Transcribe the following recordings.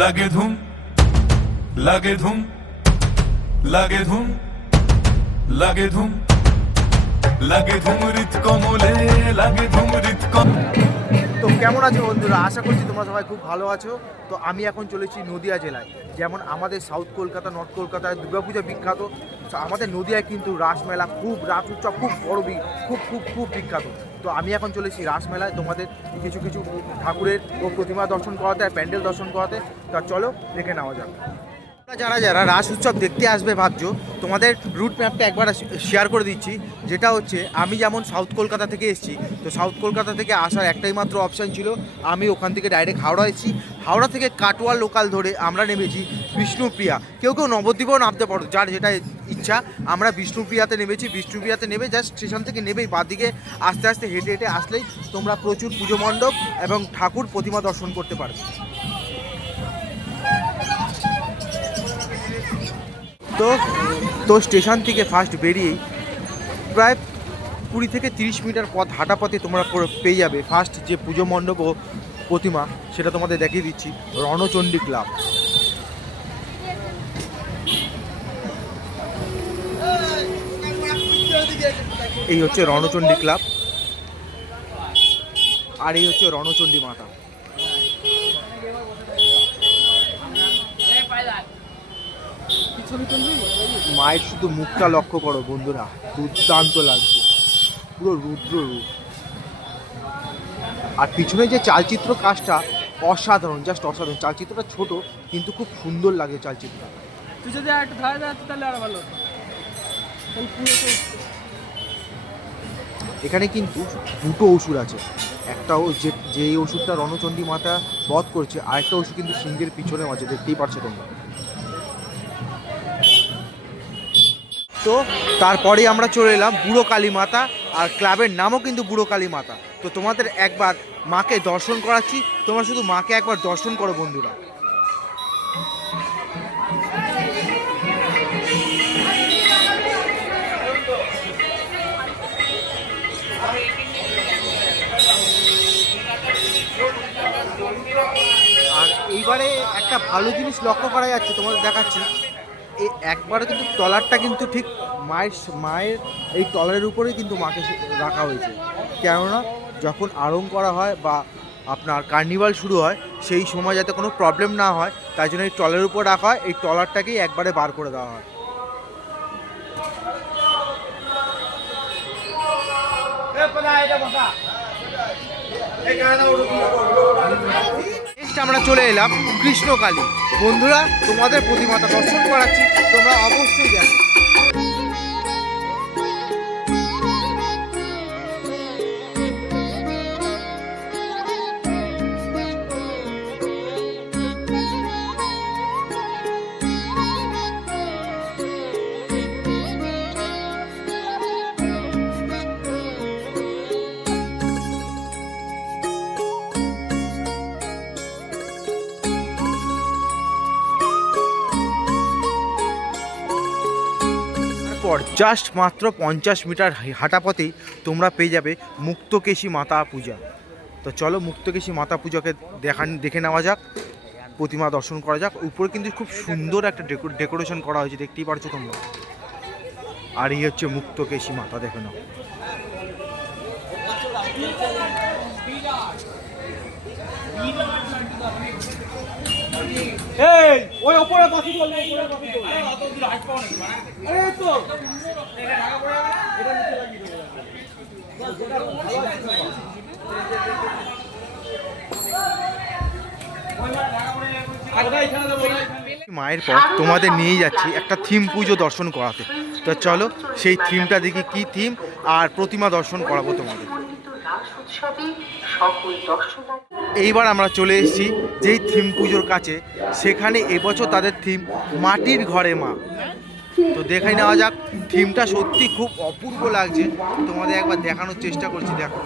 লাগে ধুম লাগে ধুম লাগে ধুম লাগে ধুম লাগে ধুম হৃদ কমলে, লাগে ধুম হৃদ কম তো কেমন আছো বন্ধুরা? আশা করছি তোমরা সবাই খুব ভালো আছো। তো আমি এখন চলেছি নদিয়া জেলায়। যেমন আমাদের সাউথ কলকাতা নর্থ কলকাতায় দুর্গাপূজা বিখ্যাত। আমাদের নদিয়ায় কিন্তু রাসমেলা খুব রাস উৎসব, খুব বড় খুব খুব খুব বিখ্যাত। তো আমি এখন চলেছি রাসমেলায় তোমাদের কিছু কিছু ঠাকুরের ও প্রতিমা দর্শন করাতে আর প্যান্ডেল দর্শন করাতে। তা চলো দেখে নেওয়া যাক। যারা যারা রাস উৎসব দেখতে আসবে ভাবছ, তোমাদের রুট ম্যাপটা একবার শেয়ার করে দিচ্ছি। যেটা হচ্ছে, আমি যেমন সাউথ কলকাতা থেকে এসেছি, তো সাউথ কলকাতা থেকে আসার একটাই মাত্র অপশান ছিল, আমি ওখান থেকে ডাইরেক্ট হাওড়া এসেছি। হাওড়া থেকে কাটোয়া লোকাল ধরে আমরা নেমেছি বিষ্ণুপ্রিয়া। কেউ কেউ নবদ্বীপেও নামতে পারো, যার যেটা ইচ্ছা, আমরা বিষ্ণুপ্রিয়াতে নেমেছি। বিষ্ণুপ্রিয়াতে নেমে জাস্ট স্টেশন থেকে নেমেই বাদিকে আস্তে আস্তে হেঁটে হেঁটে আসলেই তোমরা প্রচুর পুজো মণ্ডপ এবং ঠাকুর প্রতিমা দর্শন করতে পারবে। তো তো স্টেশন থেকে ফার্স্ট বেরিয়েই প্রায় কুড়ি থেকে তিরিশ মিটার পথ হাঁটা পথে তোমরা পেয়ে যাবে। ফার্স্ট যে পুজো মণ্ডপ ও প্রতিমা, সেটা তোমাদের দেখিয়ে দিচ্ছি। রণচণ্ডী ক্লাব। এই হচ্ছে রণচণ্ডী ক্লাব। আর এই হচ্ছে রণচণ্ডী মাতা। মায়ের শুধু মুখটা লক্ষ্য করো বন্ধুরা দুর্দান্ত লাগছে পুরো রুদ্র রূপ। আর পিছনে যে চালচিত্র কাজটা অসাধারণ জাস্ট অসাধারণ। চালচিত্রটা ছোট কিন্তু খুব সুন্দর লাগে চালচিত্রটা তুই যদি একটু ধরা যায় তাহলে আরও ভালো হতো। তাহলে পুরো এখানে কিন্তু দুটো ওষুধ আছে। একটা যে যে ওষুধটা রণচণ্ডী মাতা বধ করছে আরেকটা ওষুধ কিন্তু সিংহের পিছনে আছে দেখতেই পারছ তোমরা। তো তারপরে আমরা চলে এলাম বুড়ো কালী মাতা আর ক্লাবের নামও কিন্তু বুড়ো কালী মাতা। তো তোমাদের একবার মাকে দর্শন করাচ্ছি। তোমরা শুধু মাকে একবার দর্শন করো বন্ধুরা। আর এইবারে একটা ভালো জিনিস লক্ষ্য করা যাচ্ছে, তোমাদের দেখাচ্ছি। এই একবারে কিন্তু টলারটা কিন্তু ঠিক মায়ের মায়ের এই টলারের উপরেই কিন্তু মাকে রাখা হয়েছে। কেননা যখন আরং করা হয় বা আপনার কার্নিভাল শুরু হয়, সেই সময় যাতে কোনো প্রবলেম না হয়, তাই জন্য এই টলের উপর রাখা হয়, এই টলারটাকেই একবারে বার করে দেওয়া হয়। নেক্সট আমরা চলে এলাম কৃষ্ণকালী। বন্ধুরা তোমাদের প্রতিমাতা দর্শন করাচ্ছি তোমরা অবশ্যই জানো তারপর জাস্ট মাত্র পঞ্চাশ মিটার হাঁটা পথেই তোমরা পেয়ে যাবে মুক্তকেশী মাতা পূজা। তো চলো মুক্তকেশী মাতা পূজাকে দেখান দেখে নেওয়া যাক, প্রতিমা দর্শন করা যাক। উপরে কিন্তু খুব সুন্দর একটা ডেকোরেশন করা হয়েছে, দেখতেই পারছ তোমরা। আর এই হচ্ছে মুক্তকেশী মাতা, দেখে নাও। এই ওই ওপরে বাকি বল ওপরে বাকি বল আরে অত দূর পাও আরে তো। মায়ের পর তোমাদের নিয়ে যাচ্ছি একটা থিম পুজো দর্শন করাতে। তো চলো সেই থিমটা দেখি কি থিম আর প্রতিমা দর্শন করাবো তোমাদের। এইবার আমরা চলে এসেছি যেই থিম পুজোর কাছে। সেখানে এবছর তাদের থিম মাটির ঘরে মা। তো দেখাই নেওয়া যাক, থিমটা সত্যি খুব অপূর্ব লাগছে। তোমাদের একবার দেখানোর চেষ্টা করছি, দেখো।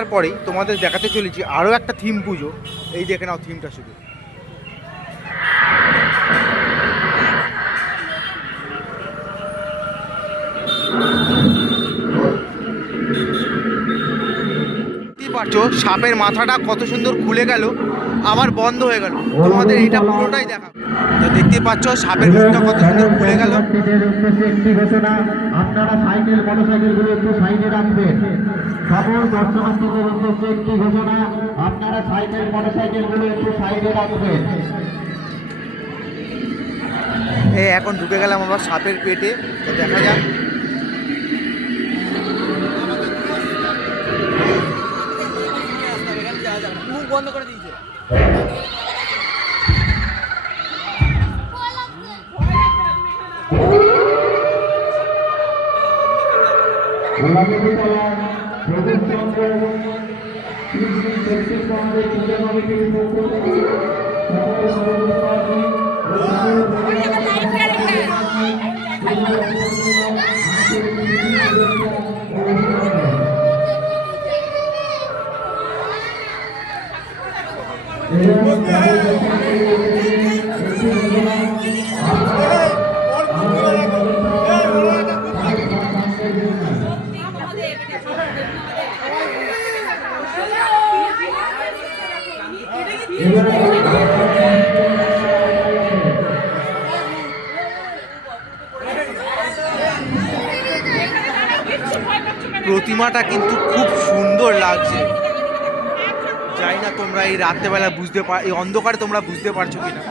মাতার পরেই তোমাদের দেখাতে চলেছি আরও একটা থিম পুজো। এই দেখে নাও থিমটা শুধু। পাচ্ছ সাপের মাথাটা কত সুন্দর খুলে গেল, আবার বন্ধ হয়ে গেল। তোমাদের এটা পুরোটাই দেখা তো দেখতে পাচ্ছ সাপের মুখটা কত সুন্দর খুলে গেল। একটি ঘোষণা আপনারা সাইকেল মোটরসাইকেলগুলো একটু সাইডে রাখবেন। সকল দর্শনার্থীদের উদ্দেশ্যে একটি ঘোষণা আপনারা সাইকেল মোটরসাইকেলগুলো একটু সাইডে রাখবেন। এই এখন ঢুকে গেলাম আবার সাপের পেটে তো দেখা যাক। শক্তি কংগ্রেস পূজা কমিটির পক্ষ থেকে সকল প্রতিমাটা কিন্তু খুব সুন্দর লাগছে। জানি না তোমরা এই রাত্রেবেলা বুঝতে পার এই অন্ধকারে তোমরা বুঝতে পারছ কিনা।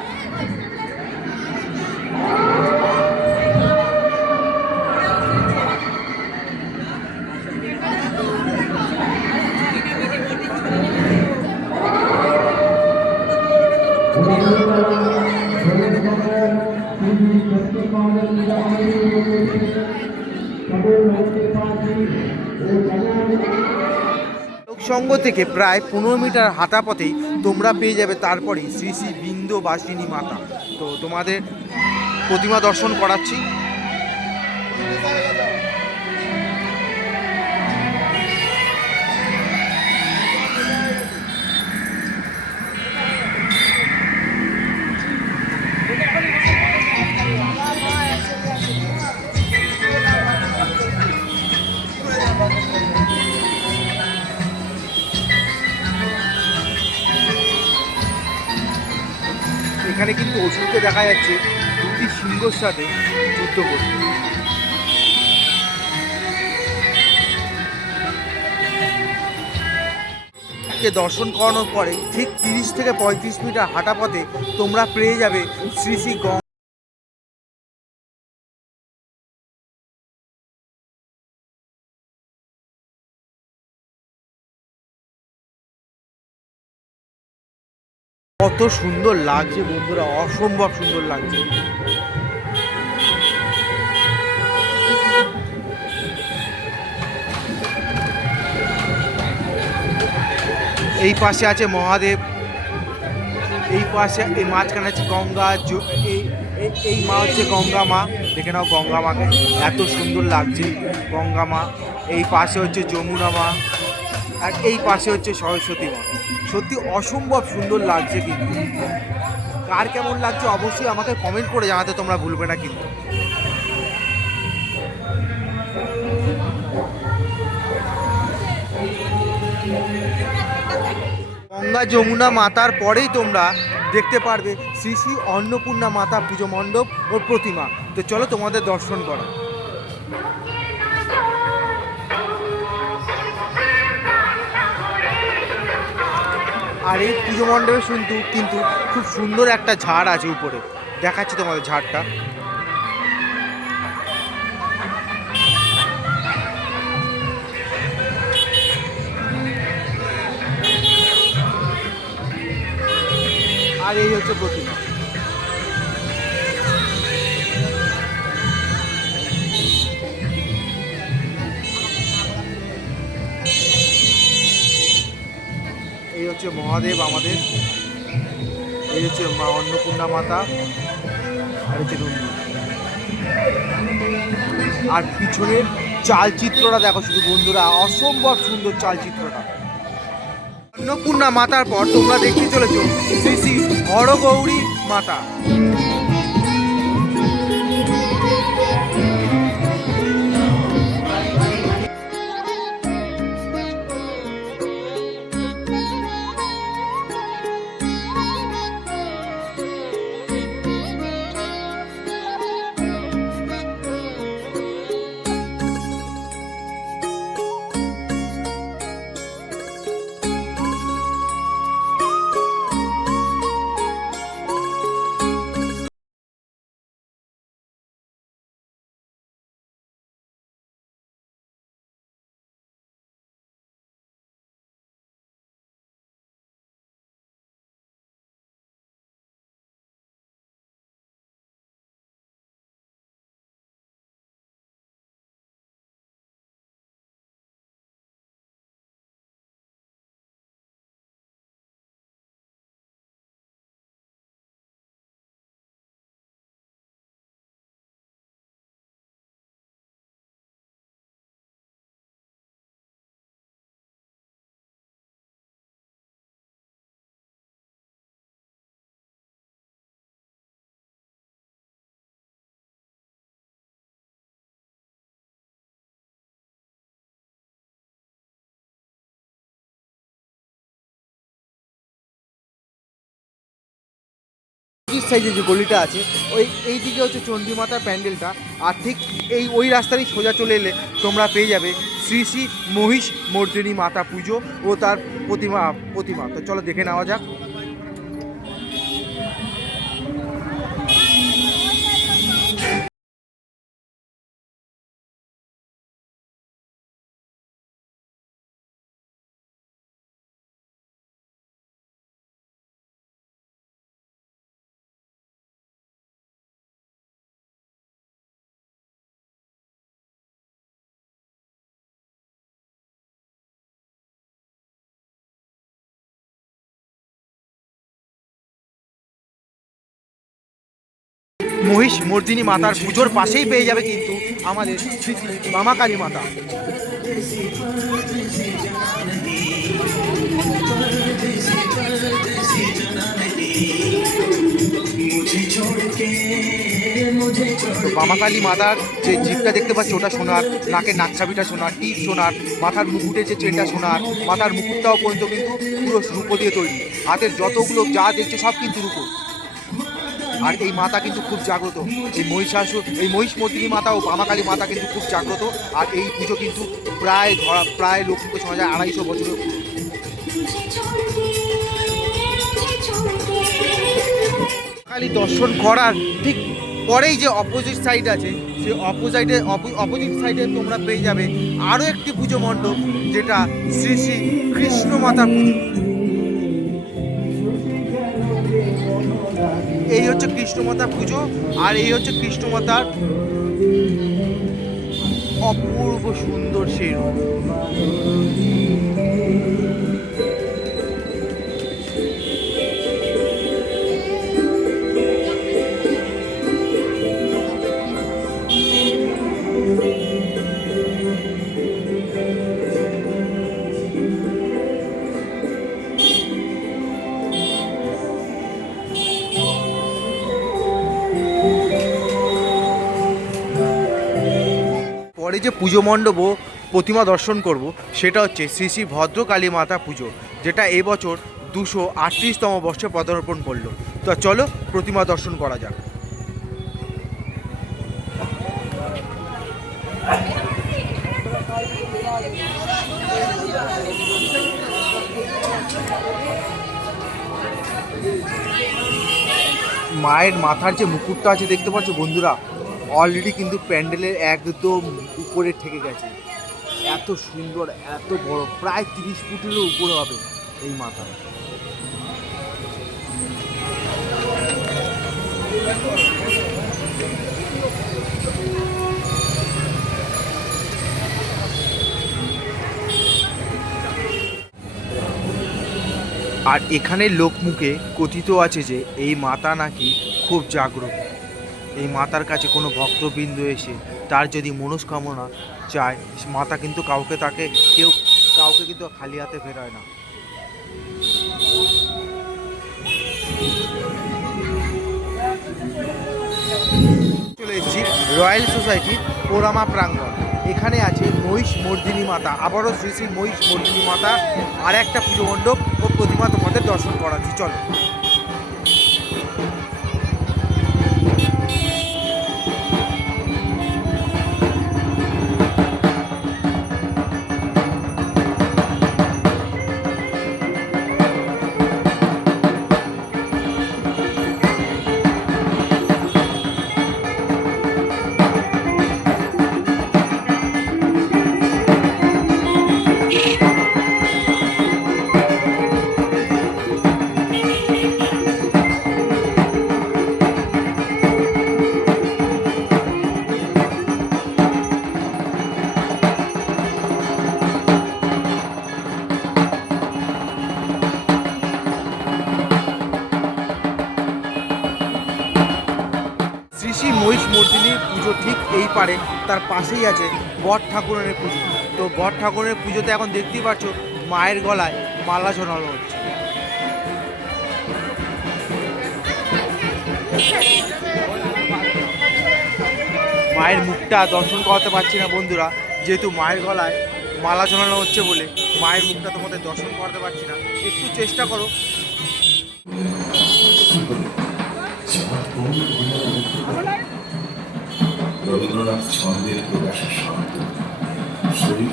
লোকসংঘ থেকে প্রায় পনেরো মিটার হাঁটা পথেই তোমরা পেয়ে যাবে তারপরেই শ্রী শ্রী বিন্দবাসিনী মাতা। তো তোমাদের প্রতিমা দর্শন করাচ্ছি। অসুরকে দেখা যাচ্ছে দুটি সিংহর সাথে যুদ্ধ করছে। কে দর্শন করানোর পরে ঠিক তিরিশ থেকে পঁয়ত্রিশ মিটার হাঁটা পথে তোমরা পেয়ে যাবে শ্রী শ্রী কত সুন্দর লাগছে বন্ধুরা, অসম্ভব সুন্দর লাগছে। এই পাশে আছে মহাদেব, এই পাশে, এই মাঝখানে আছে গঙ্গা এই, এই- মা হচ্ছে গঙ্গা মা। দেখে নাও গঙ্গা মাকে, এত সুন্দর লাগছে গঙ্গা মা। এই পাশে হচ্ছে যমুনা মা, আর এই পাশে হচ্ছে সরস্বতী মা। সত্যি অসম্ভব সুন্দর লাগছে কিন্তু। কার কেমন লাগছে অবশ্যই আমাকে কমেন্ট করে জানাতে তোমরা ভুলবে না কিন্তু। গঙ্গা যমুনা মাতার পরেই তোমরা দেখতে পারবে শ্রী শ্রী অন্নপূর্ণা মাতা পুজো মণ্ডপ ও প্রতিমা। তো চলো তোমাদের দর্শন করো। আর এই পুজো মণ্ডপে শুনতু, কিন্তু খুব সুন্দর একটা ঝাড় আছে উপরে। দেখাচ্ছি তোমাদের ঝাড়টা। আর এই হচ্ছে প্রতিমা। হচ্ছে মহাদেব আমাদের। এই হচ্ছে মা অন্নপূর্ণা মাতা। আর হচ্ছে আর পিছনের চালচিত্রটা দেখো শুধু বন্ধুরা, অসম্ভব সুন্দর চালচিত্রটা। অন্নপূর্ণা মাতার পর তোমরা দেখতে চলেছ শ্রী শ্রী হরগৌরী মাতা। অপোজিট সাইডে যে গলিটা আছে, ওই এই দিকে হচ্ছে চণ্ডী মাতার প্যান্ডেলটা। আর ঠিক এই ওই রাস্তারই সোজা চলে এলে তোমরা পেয়ে যাবে শ্রী শ্রী মহিষ মর্দিনী মাতা পুজো ও তার প্রতিমা প্রতিমা। তো চলো দেখে নেওয়া যাক। মহিষ মর্দিনী মাতার পুজোর পাশেই পেয়ে যাবে কিন্তু আমাদের শ্রী বামাকালী মাতা। বামাকালী মাতার যে জিপটা দেখতে পাচ্ছ, ওটা সোনার, নাকের নাকছাবিটা সোনার, টিপ সোনার, মাথার মুকুটের যে চেনটা সোনার, মাথার মুকুটটাও পর্যন্ত কিন্তু পুরো রূপো দিয়ে তৈরি। হাতের যতগুলো যা দেখছ সব কিন্তু রূপো আর এই মাতা কিন্তু খুব জাগ্রত। এই মহিষাসুর, এই মহিষ মর্দিনী মাতা ও বামাকালী মাতা কিন্তু খুব জাগ্রত। আর এই পুজো কিন্তু প্রায় ধরা, প্রায় লক্ষ্মীকে শোনা যায় আড়াইশো বছরের পুজো। কালী দর্শন করার ঠিক পরেই যে অপোজিট সাইড আছে সেই অপোজিটে অপোজিট সাইডে তোমরা পেয়ে যাবে আরও একটি পুজো মণ্ডপ, যেটা শ্রী শ্রী কৃষ্ণ মাতা পুজো। এই হচ্ছে কৃষ্ণমাতা পুজো আর এই হচ্ছে কৃষ্ণমাতার অপূর্ব সুন্দর সেই রূপ। পরে যে পুজো মণ্ডপ ও প্রতিমা দর্শন করব, সেটা হচ্ছে শ্রী শ্রী ভদ্রকালী মাতা পুজো, যেটা এবছর দুশো আটত্রিশতম বর্ষে পদার্পণ করল। তো চলো প্রতিমা দর্শন করা যাক। মায়ের মাথার যে মুকুটটা আছে, দেখতে পাচ্ছ বন্ধুরা? অলরেডি কিন্তু প্যান্ডেলের একদম উপরে থেকে গেছে। এত সুন্দর, এত বড়, প্রায় তিরিশ ফুটেরও উপরে হবে এই মাথা। আর এখানের লোকমুখে কথিত আছে যে, এই মাতা নাকি খুব জাগ্রত। এই মাতার কাছে কোনো ভক্তবৃন্দ এসে তার যদি মনস্কামনা চায়, মাতা কিন্তু কাউকে তাকে, কেউ কাউকে কিন্তু খালি হাতে ফেরায় না। চলে এসেছি রয়্যাল সোসাইটি পোরামা প্রাঙ্গণ। এখানে আছে মহিষ মর্দিনী মাতা। আবারও শ্রী শ্রী মহিষ মর্দিনী মাতা। আর একটা পুজো মণ্ডপ ও প্রতিমা তোমাদের দর্শন করাচ্ছি। চলো। তার পাশেই আছে বট ঠাকুরের পুজো। তো বট ঠাকুরের পুজোতে এখন দেখতেই পাচ্ছ মায়ের গলায় মালা ঝোলানো হচ্ছে। মায়ের মুখটা দর্শন করাতে পারছি না বন্ধুরা, যেহেতু মায়ের গলায় মালা ঝোলানো হচ্ছে বলে মায়ের মুখটা তোমাদের দর্শন করাতে পারছি না। একটু চেষ্টা করো। ছন্দের প্রকাশের শব্দ শরীর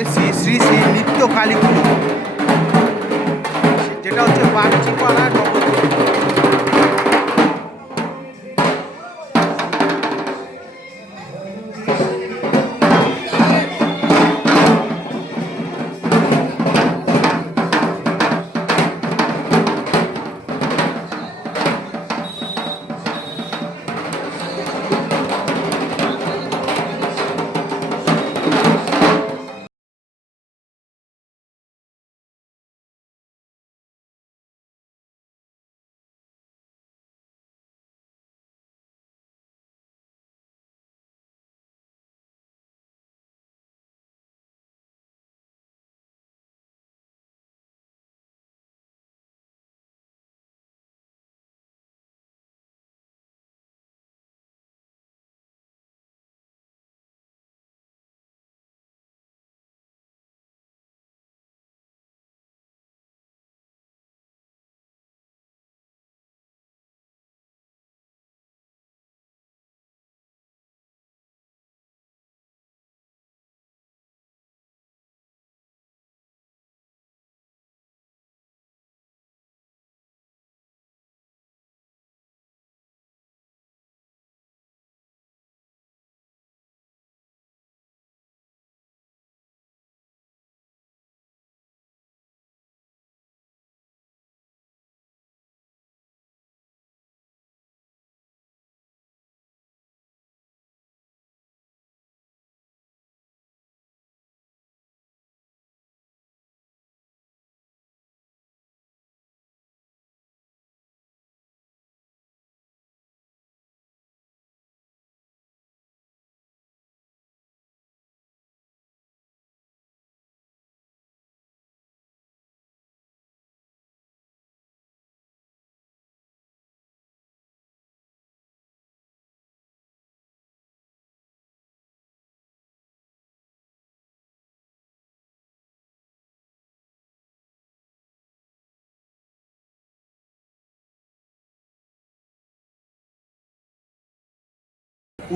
এসেছি শ্রী শ্রী নিত্য কালী যেটা হচ্ছে বাগচিপাড়া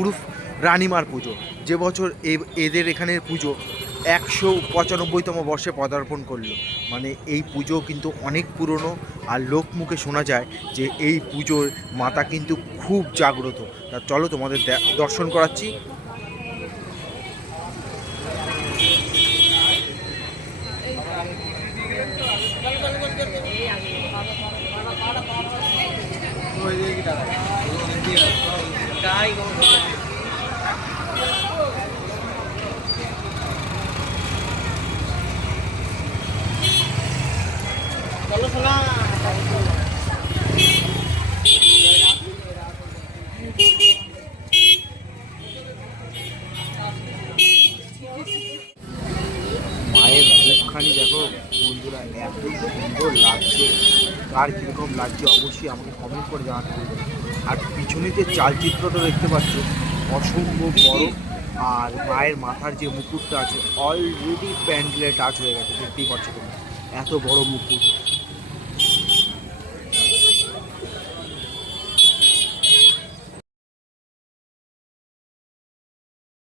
উরুফ রানিমার পুজো। যে বছর এ এদের এখানের পুজো একশো পঁচানব্বইতম বর্ষে পদার্পণ করল। মানে এই পুজো কিন্তু অনেক পুরনো আর লোক মুখে শোনা যায় যে এই পুজোর মাতা কিন্তু খুব জাগ্রত। তা চলো তোমাদের দর্শন করাচ্ছি। ওই गाय गौ चलो মায়ের মুখখানি দেখো, বন্ধুরা, এত সুন্দর লাগছে। কার কীরকম লাগছে, অবশ্যই আমাকে কমেন্ট করে জানা যে চালচিত্রটা দেখতে পাচ্ছ। অসম্ভব বড়। আর মায়ের মাথার যে মুকুটটা আছে অলরেডি প্যান্ডেলে টাচ হয়ে গেছে দেখতেই পাচ্ছ তুমি এত বড় মুকুট।